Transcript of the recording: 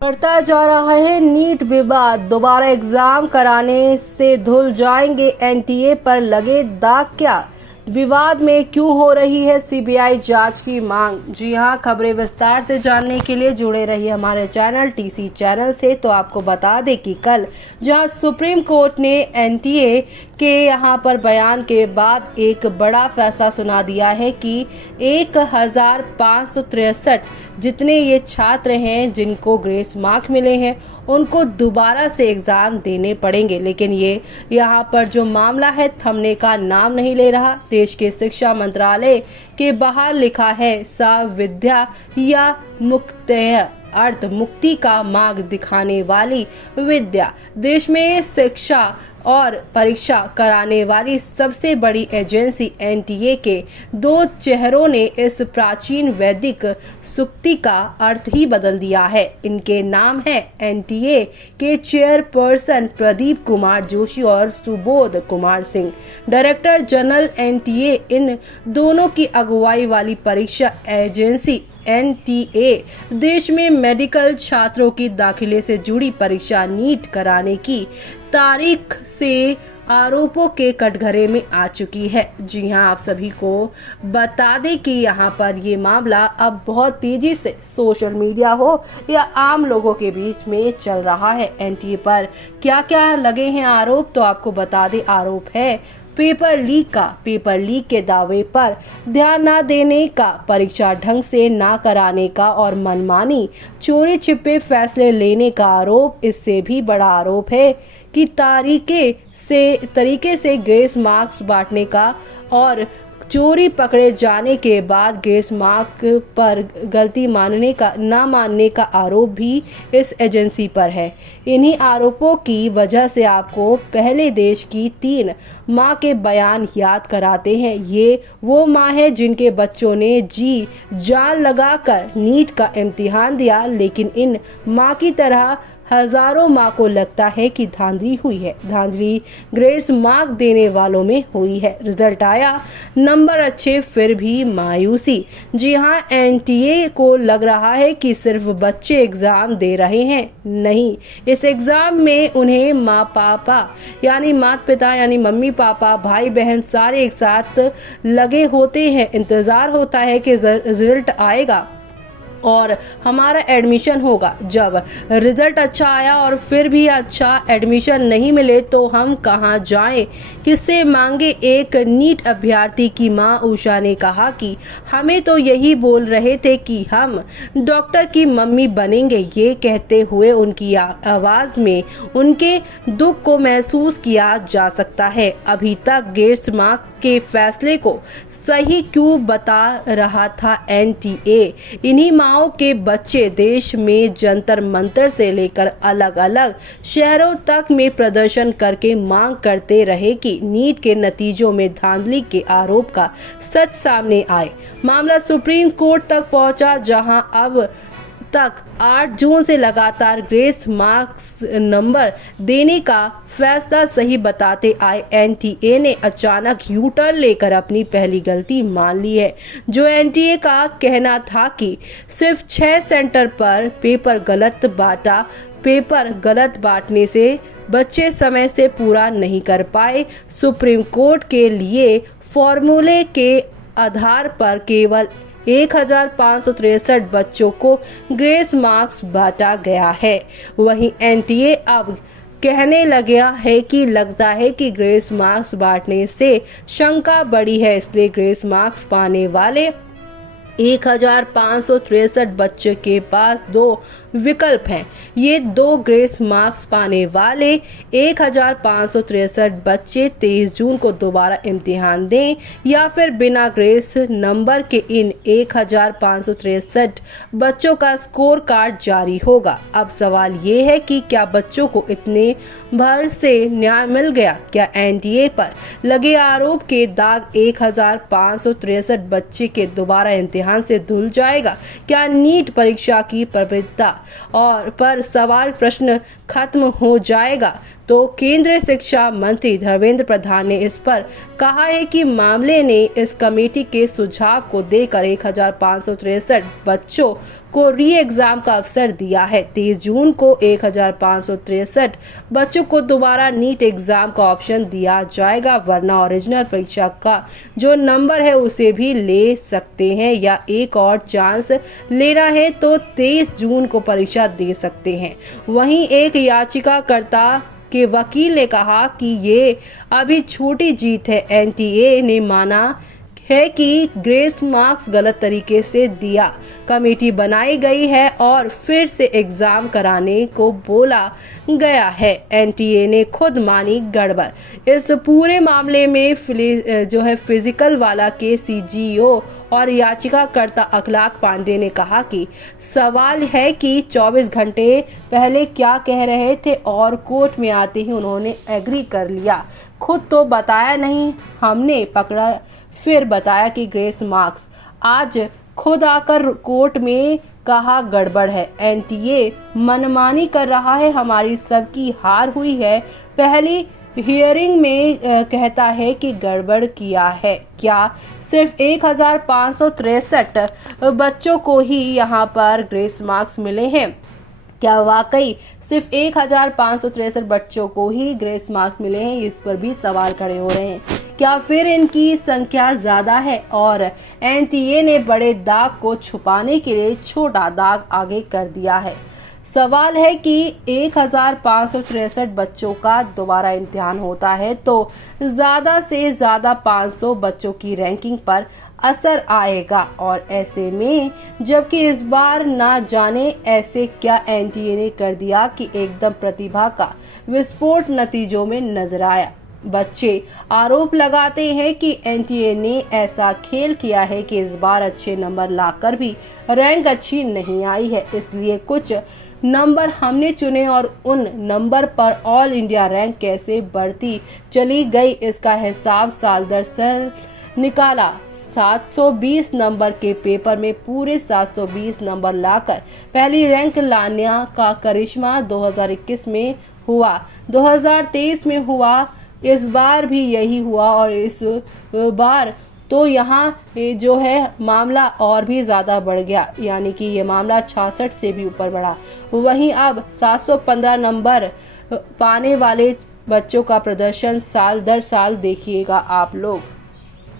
बढ़ता जा रहा है नीट विवाद। दोबारा एग्जाम कराने से धुल जाएंगे एनटीए पर लगे दाग क्या? विवाद में क्यों हो रही है सीबीआई जांच की मांग? जी हां, खबरें विस्तार से जानने के लिए जुड़े रहिए हमारे चैनल टीसी चैनल से। तो आपको बता दें कि कल जहां सुप्रीम कोर्ट ने एनटीए के यहां पर बयान के बाद एक बड़ा फैसला सुना दिया है कि 1563 जितने ये छात्र हैं जिनको ग्रेस मार्क मिले हैं उनको दोबारा से एग्जाम देने पड़ेंगे। लेकिन ये यहाँ पर जो मामला है थमने का नाम नहीं ले रहा। देश के शिक्षा मंत्रालय के बाहर लिखा है सविद्या या मुक्तय अर्थ मुक्ति का मार्ग दिखाने वाली विद्या। देश में शिक्षा और परीक्षा कराने वाली सबसे बड़ी एजेंसी एनटीए के दो चेहरों ने इस प्राचीन वैदिक सूक्ति का अर्थ ही बदल दिया है। इनके नाम है एनटीए के चेयरपर्सन प्रदीप कुमार जोशी और Subodh Kumar Singh, director general NTA. इन दोनों की अगुवाई वाली परीक्षा एजेंसी एनटीए देश में मेडिकल छात्रों की दाखिले से जुड़ी परीक्षा नीट कराने की तारीख से आरोपों के कटघरे में आ चुकी है। जी हां, आप सभी को बता दें कि यहाँ पर ये मामला अब बहुत तेजी से सोशल मीडिया हो या आम लोगों के बीच में चल रहा है। एनटीए पर क्या क्या लगे हैं आरोप, तो आपको बता दें आरोप है पेपर लीक का। पेपर लीक के दावे पर ध्यान न देने का, परीक्षा ढंग से ना कराने का और मनमानी चोरी छिपे फैसले लेने का आरोप। इससे भी बड़ा आरोप है कि तरीके से ग्रेस मार्क्स बांटने का और चोरी पकड़े जाने के बाद ग्रेस मार्क पर गलती ना मानने का आरोप भी इस एजेंसी पर है। इन्हीं आरोपों की वजह से आपको पहले देश की 3 माँ के बयान याद कराते हैं। ये वो माँ है जिनके बच्चों ने जी जान लगाकर नीट का इम्तिहान दिया, लेकिन इन माँ की तरह हजारों माँ को लगता है कि धांधली हुई है। धांधली ग्रेस मार्क देने वालों में हुई है। रिजल्ट आया, नंबर अच्छे, फिर भी मायूसी। जी हाँ, एनटीए को लग रहा है कि सिर्फ बच्चे एग्जाम दे रहे हैं, नहीं, इस एग्जाम में उन्हें माता पिता यानी मम्मी पापा भाई बहन सारे एक साथ लगे होते हैं। इंतजार होता है कि रिजल्ट आएगा और हमारा एडमिशन होगा। जब रिजल्ट अच्छा आया और फिर भी अच्छा एडमिशन नहीं मिले तो हम कहां जाएं, किससे मांगे? एक नीट अभ्यर्थी की मां उषा ने कहा कि हमें तो यही बोल रहे थे कि हम डॉक्टर की मम्मी बनेंगे। ये कहते हुए उनकी आवाज में उनके दुख को महसूस किया जा सकता है। अभी तक ग्रेस मार्क्स के फैसले को सही क्यों बता रहा था एनटीए? इन्हीं माओ के बच्चे देश में जंतर मंतर से लेकर अलग अलग शहरों तक में प्रदर्शन करके मांग करते रहे कि नीट के नतीजों में धांधली के आरोप का सच सामने आए। मामला सुप्रीम कोर्ट तक पहुंचा, जहां अब तक 8 जून से लगातार ग्रेस मार्क्स नंबर देने का फैसला सही बताते आए एनटीए ने अचानक यू टर्न लेकर अपनी पहली गलती मान ली है। जो एनटीए का कहना था कि सिर्फ 6 सेंटर पर पेपर गलत बांटने से बच्चे समय से पूरा नहीं कर पाए। सुप्रीम कोर्ट के लिए फॉर्मूले के आधार पर केवल 1563 बच्चों को ग्रेस मार्क्स बांटा गया है। वहीं एनटीए अब कहने लगा है कि लगता है कि ग्रेस मार्क्स बांटने से शंका बढ़ी है, इसलिए ग्रेस मार्क्स पाने वाले 1563 बच्चे के पास 2 विकल्प हैं। ये 2 ग्रेस मार्क्स पाने वाले 1563 बच्चे 23 जून को दोबारा इम्तिहान दें या फिर बिना ग्रेस नंबर के इन 1563 बच्चों का स्कोर कार्ड जारी होगा। अब सवाल ये है कि क्या बच्चों को इतने भर से न्याय मिल गया? क्या एनटीए पर लगे आरोप के दाग 1563 बच्चे के दोबारा इम्तिहान से धुल जाएगा? क्या नीट परीक्षा की प्रवृत्ता और पर सवाल प्रश्न खत्म हो जाएगा? तो केंद्रीय शिक्षा मंत्री धर्मेंद्र प्रधान ने इस पर कहा है कि मामले ने इस कमेटी के सुझाव को देकर 1563 बच्चों को री एग्जाम का अवसर दिया है। 23 जून को 1563 बच्चों को दोबारा नीट एग्जाम का ऑप्शन दिया जाएगा, वरना ओरिजिनल परीक्षा का जो नंबर है उसे भी ले सकते हैं या एक और चांस लेना है तो 23 जून को परीक्षा दे सकते हैं। वहीं एक याचिकाकर्ता के वकील ने कहा कि ये अभी छोटी जीत है। एनटीए ने माना है कि ग्रेस मार्क्स गलत तरीके से दिया, कमेटी बनाई गई है और फिर से एग्जाम कराने को बोला गया है। एनटीए ने खुद मानी गड़बड़। इस पूरे मामले में फिजिकल वाला के सीजीओ और याचिकाकर्ता अखलाक पांडे ने कहा कि सवाल है कि 24 घंटे पहले क्या कह रहे थे और कोर्ट में आते ही उन्होंने एग्री कर लिया। खुद तो बताया नहीं, हमने पकड़ा फिर बताया कि ग्रेस मार्क्स। आज खुद आकर कोर्ट में कहा गड़बड़ है। एनटीए मनमानी कर रहा है, हमारी सबकी हार हुई है। पहली हियरिंग में कहता है कि गड़बड़ किया है। क्या सिर्फ 1563 बच्चों को ही यहाँ पर ग्रेस मार्क्स मिले हैं? क्या वाकई सिर्फ 1563 बच्चों को ही ग्रेस मार्क्स मिले हैं? इस पर भी सवाल खड़े हो रहे हैं। क्या फिर इनकी संख्या ज्यादा है और एनटीए ने बड़े दाग को छुपाने के लिए छोटा दाग आगे कर दिया है? सवाल है कि 1563 बच्चों का दोबारा इम्तिहान होता है तो ज्यादा से ज्यादा 500 बच्चों की रैंकिंग पर असर आएगा, और ऐसे में जबकि इस बार ना जाने ऐसे क्या एनटीए ने कर दिया कि एकदम प्रतिभा का विस्फोट नतीजों में नजर आया। बच्चे आरोप लगाते हैं कि एनटीए ने ऐसा खेल किया है कि इस बार अच्छे नंबर लाकर भी रैंक अच्छी नहीं आई है, इसलिए कुछ नंबर हमने चुने और उन नंबर पर ऑल इंडिया रैंक कैसे बढ़ती चली गई इसका हिसाब साल दर साल निकाला। 720 नंबर के पेपर में पूरे 720 नंबर लाकर पहली रैंक लाने का करिश्मा 2021 में हुआ, 2023 में हुआ, इस बार भी यही हुआ और इस बार तो यहाँ जो है मामला और भी ज़्यादा बढ़ गया, यानी कि ये मामला 66 से भी ऊपर बढ़ा। वहीं अब 715 नंबर पाने वाले बच्चों का प्रदर्शन साल दर साल देखिएगा आप लोग।